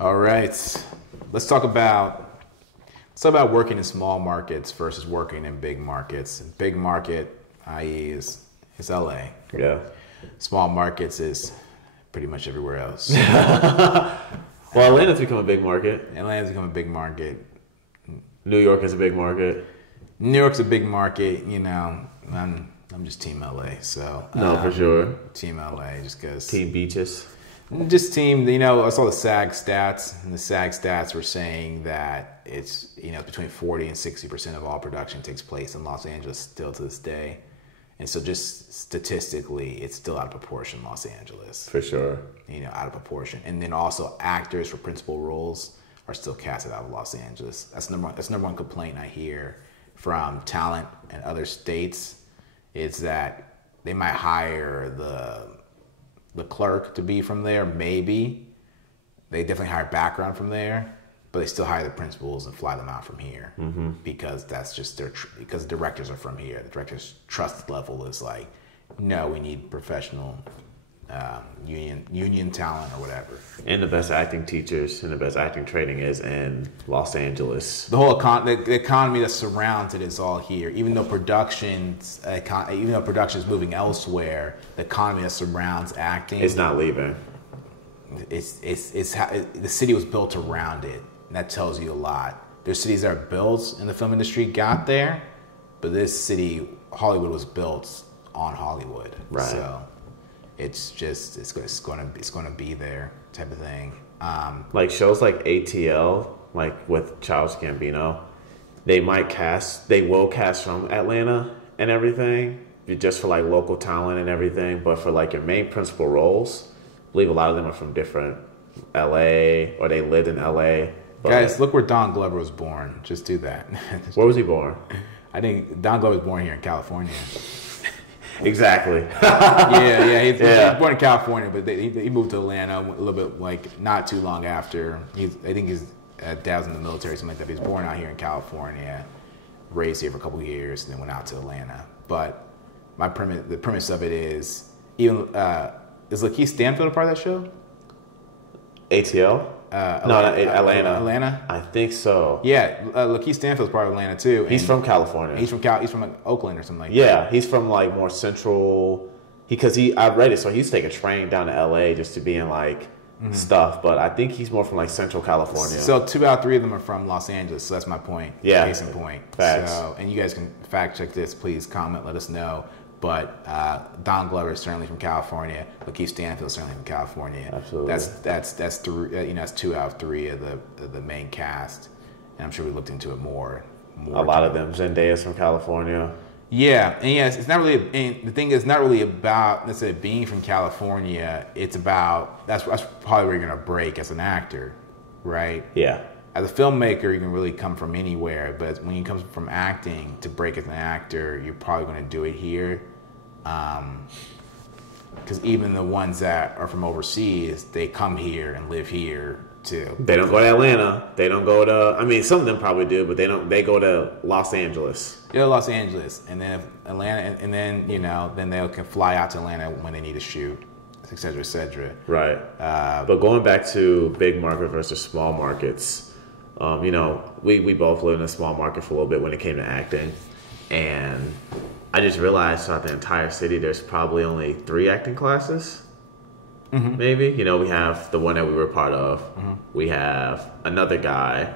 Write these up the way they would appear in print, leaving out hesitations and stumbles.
All right, let's talk about working in small markets versus working in big markets. Big market, i.e., is LA. Yeah. Small markets is pretty much everywhere else. Well, Atlanta's become a big market. Atlanta's become a big market. New York is a big market. New York's a big market. I'm just Team LA. So No, for sure. Team LA, just because. Team beaches. Just team, I saw the SAG stats, and the SAG stats were saying that it's, between 40 and 60% of all production takes place in Los Angeles still to this day. And so just statistically, it's still out of proportion, Los Angeles. For sure. Out of proportion. And then also actors for principal roles are still casted out of Los Angeles. That's number one complaint I hear from talent in other states, is that they might hire the clerk to be from there, maybe. They definitely hire background from there, but they still hire the principals and fly them out from here because that's just because the directors are from here. The director's trust level is like, no, we need professional union talent or whatever. And the best acting teachers and the best acting training is in Los Angeles. The whole the economy that surrounds it is all here. Even though production is moving elsewhere, the economy that surrounds acting, it's not leaving. It's how the city was built around it. And that tells you a lot. There's cities that are built and the film industry got there, but this city, Hollywood, was built on Hollywood. Right. So it's going to be there type of thing. Like shows like ATL, like with Charles Gambino, they will cast from Atlanta and everything, just for like local talent and everything. But for like your main principal roles, I believe a lot of them are from different LA, or they lived in LA. But guys, look where Don Glover was born. Just do that. Where was he born? I think Don Glover was born here in California. Dad's He was born in California, but he moved to Atlanta a little bit, like not too long after. I think his dad was in the military, something like that. But he was born out here in California, raised here for a couple of years, and then went out to Atlanta. But the premise of it is, even is Lakeith Stanfield a part of that show? ATL? Atlanta. Atlanta? I think so. Yeah, Lakeith Stanfield's part of Atlanta too. He's from California. He's from like Oakland or something like that. Yeah, he's from like more central. I read it, so he used to take a train down to LA just to be in like stuff. But I think he's more from like Central California. So 2 out of 3 of them are from Los Angeles. So that's my point. Yeah, case in point. Facts. So, and you guys can fact check this. Please comment. Let us know. But Don Glover is certainly from California. Lakeith Stanfield is certainly from California. Absolutely. That's 2 out of 3 of the main cast. And I'm sure we looked into it more. A lot of them. Zendaya's from California. Yeah, and yes, it's not really. And the thing is, not really about, let's say, being from California. It's about that's probably where you're gonna break as an actor, right? Yeah. As a filmmaker, you can really come from anywhere, but when you come from acting to break as an actor, you're probably gonna do it here. Because even the ones that are from overseas, they come here and live here too. They don't go to Atlanta. They don't go to. I mean, some of them probably do, but they don't. They go to Los Angeles. They go to Los Angeles, and then Atlanta, and then then they can fly out to Atlanta when they need to shoot, et cetera, et cetera. Right. But going back to big market versus small markets, we both lived in a small market for a little bit when it came to acting, and I just realized throughout the entire city, there's probably only 3 acting classes. Mm-hmm. Maybe. We have the one that we were part of. Mm-hmm. We have another guy,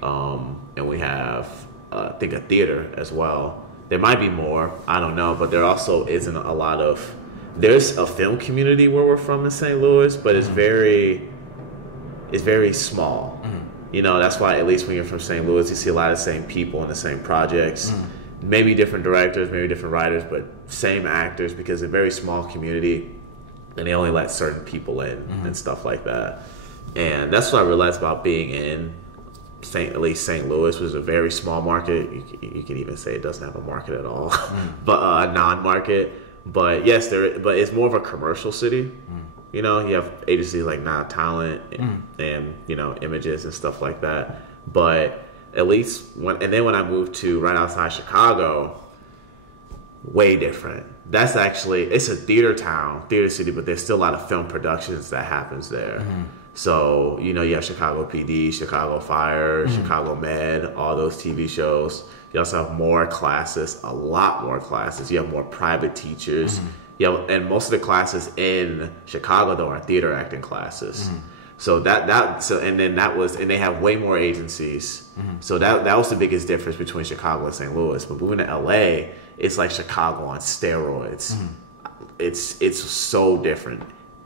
and we have, I think, a theater as well. There might be more. I don't know. But there also isn't a lot of... There's a film community where we're from in St. Louis, but it's very small. Mm-hmm. That's why, at least when you're from St. Louis, you see a lot of the same people in the same projects. Mm-hmm. Maybe different directors, maybe different writers, but same actors, because it's a very small community and they only let certain people in and stuff like that. And that's what I realized about being in at least St. Louis, was a very small market. You can even say it doesn't have a market at all, but a non-market. But yes, but it's more of a commercial city. You have agencies like Now Talent and Images and stuff like that. But at least when I moved to right outside Chicago, way different. It's a theater city, but there's still a lot of film productions that happens there. So, you know, you have Chicago PD, Chicago Fire, Chicago Med, all those TV shows. You also have more classes, a lot more classes. You have more private teachers. You have, and most of the classes in Chicago, though, are theater acting classes. So and they have way more agencies. So that was the biggest difference between Chicago and St. Louis. But moving to LA, it's like Chicago on steroids. It's so different.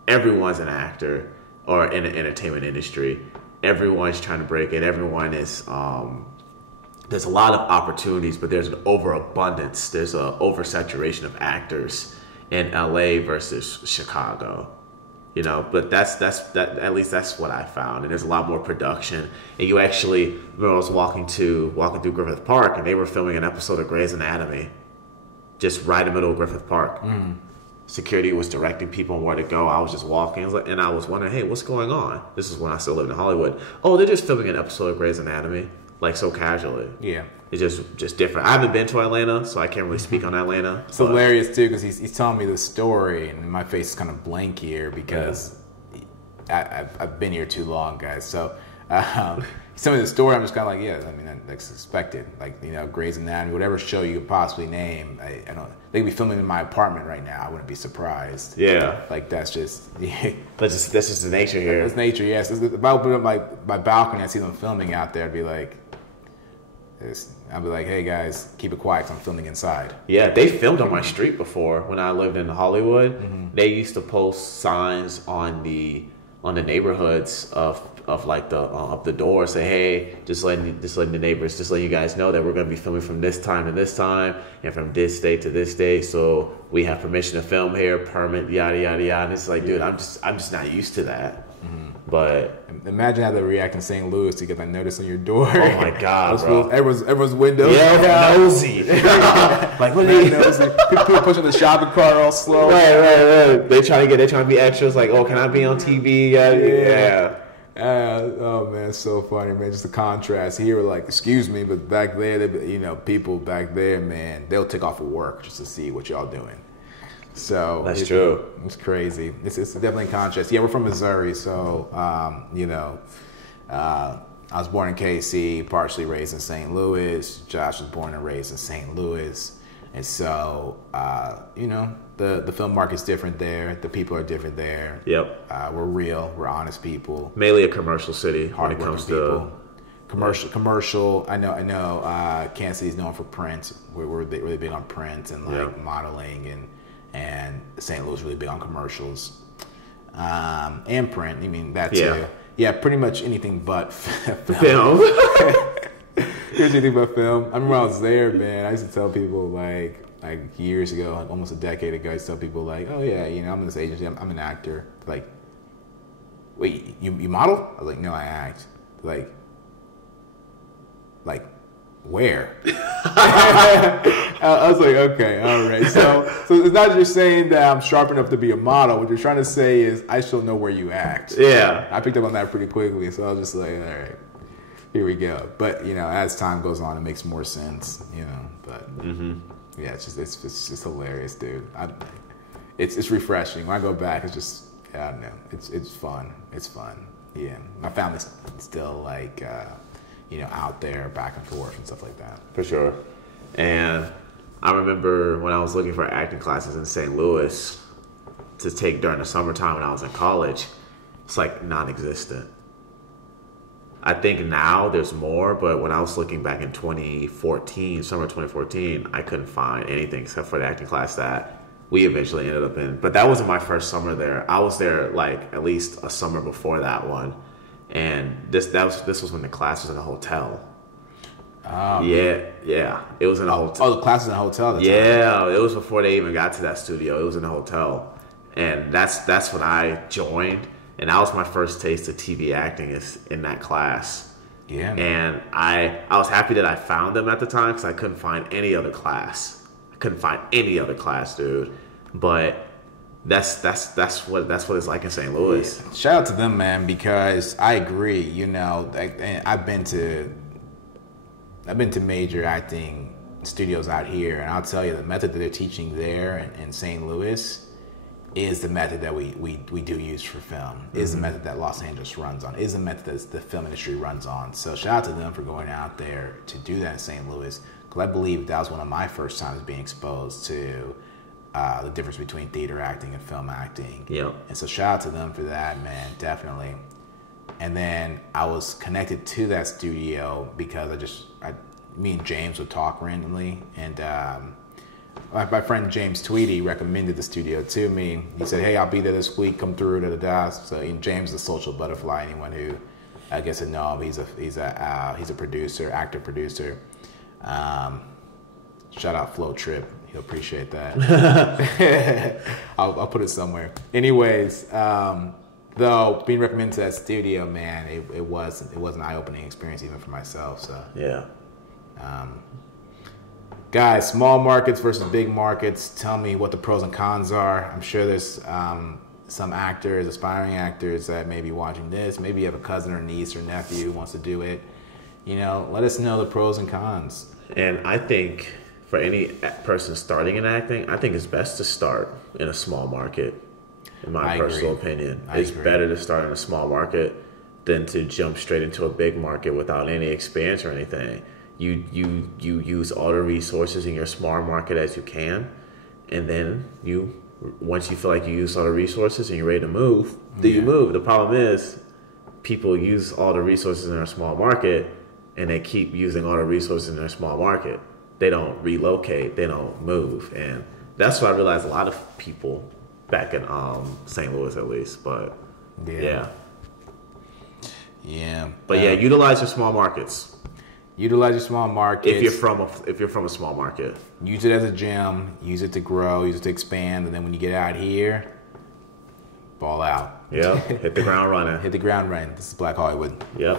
Everyone's an actor or in the entertainment industry. Everyone's trying to break it. Everyone is there's a lot of opportunities, but there's an overabundance. There's an oversaturation of actors in LA versus Chicago. You know, but that's at least that's what I found. And there's a lot more production. And you actually, remember I was walking through Griffith Park, and they were filming an episode of Grey's Anatomy, just right in the middle of Griffith Park. Security was directing people on where to go. I was just walking, and I was wondering, hey, what's going on? This is when I still lived in Hollywood. Oh, they're just filming an episode of Grey's Anatomy, like so casually. Yeah. It's just different. I haven't been to Atlanta, so I can't really speak on Atlanta. It's hilarious too, because he's telling me the story, and my face is kind of blank here because I've been here too long, guys. So he's telling me the story. I'm just kind of like, yeah, I mean, that's expected. Like, you know, Grey's Anatomy, whatever show you could possibly name. I don't. They could be filming in my apartment right now. I wouldn't be surprised. Yeah. Like that's just. That's just the nature here. It's nature, yes. If I open up my balcony, I see them filming out there. I'd be like. I'll be like, hey guys, keep it quiet 'cause I'm filming inside. Yeah, they filmed on my street before when I lived in Hollywood. They used to post signs on the neighborhoods of like the up the door, say, hey, just letting the neighbors, just letting you guys know that we're going to be filming from this time to this time and from this day to this day. So we have permission to film here, permit, yada yada yada. And it's like, dude, I'm just not used to that. But imagine how they react in St. Louis to get that notice on your door. Oh my God, bro! Everyone's windows. Yeah, nosy. Like what are they nosy? People pushing the shopping cart all slow. Right. They trying to be extras. Like, oh, can I be on TV? Yeah. Oh man, it's so funny, man. Just the contrast here. Like, excuse me, but back there, people back there, man, they'll take off of work just to see what y'all doing. So that's true. It's crazy. It's definitely a contrast. Yeah, we're from Missouri, so I was born in KC, partially raised in St. Louis. Josh was born and raised in St. Louis, and so the film market's different there. The people are different there. Yep. We're real. We're honest people. Mainly a commercial city when it comes to commercial. I know. Kansas City's known for print. We're really big on print and modeling and St. Louis really big on commercials and print. I mean that too. Yeah, pretty much anything but film. Here's anything but film. I remember when I was there, man. I used to tell people like years ago, like almost a decade ago. I used to tell people like, oh yeah, I'm in this agency. I'm an actor. Like, wait, you model? I was like, no, I act. Like where? I was like, okay, all right. So it's not just saying that I'm sharp enough to be a model. What you're trying to say is I still know where you act. Yeah. I picked up on that pretty quickly. So I was just like, all right, here we go. But, as time goes on, it makes more sense, But, yeah, it's just hilarious, dude. It's refreshing. When I go back, it's just, I don't know. It's fun. It's fun. Yeah. My family's still like... out there, back and forth and stuff like that. For sure. And I remember when I was looking for acting classes in St. Louis to take during the summertime when I was in college, it's like non-existent. I think now there's more, but when I was looking back in 2014, summer 2014, I couldn't find anything except for the acting class that we eventually ended up in. But that wasn't my first summer there. I was there like at least a summer before that one. And this was when the class was in a hotel. Yeah. It was in a hotel. Oh, the class was in a hotel. It was before they even got to that studio. It was in a hotel, and that's when I joined, and that was my first taste of TV acting is in that class. Yeah. And I was happy that I found them at the time because I couldn't find any other class. Dude. But. That's what it's like in St. Louis. Yeah. Shout out to them, man, because I agree. I've been to major acting studios out here, and I'll tell you the method that they're teaching there in St. Louis, is the method that we do use for film, is the method that Los Angeles runs on, is the method that the film industry runs on. So shout out to them for going out there to do that in St. Louis, because I believe that was one of my first times being exposed to the difference between theater acting and film acting. Yeah. And so shout out to them for that, man, definitely. And then I was connected to that studio because me and James would talk randomly, and my friend James Tweedy recommended the studio to me. He said, "Hey, I'll be there this week. Come through to the So James is a social butterfly. Anyone who I guess would know him, he's a producer, actor producer. Shout out Flow Trip. He'll appreciate that. I'll put it somewhere. Anyways, though being recommended to that studio, man, it was an eye-opening experience even for myself. So yeah. Guys, small markets versus big markets. Tell me what the pros and cons are. I'm sure there's some actors, aspiring actors that may be watching this. Maybe you have a cousin or niece or nephew who wants to do it. Let us know the pros and cons. And I think for any person starting in acting, I think it's best to start in a small market. In my personal opinion, it's better to start in a small market than to jump straight into a big market without any experience or anything. You use all the resources in your small market as you can, and then once you feel like you use all the resources and you're ready to move, then you move. The problem is people use all the resources in their small market and they keep using all the resources in their small market. They don't relocate, they don't move, and that's what I realized a lot of people back in St. Louis at least, but yeah. But utilize your small markets. Utilize your small markets. If you're from a small market, use it as a gym. Use it to grow. Use it to expand. And then when you get out here, ball out. Yep. Hit the ground running. Hit the ground running. This is Black Hollywood. Yep.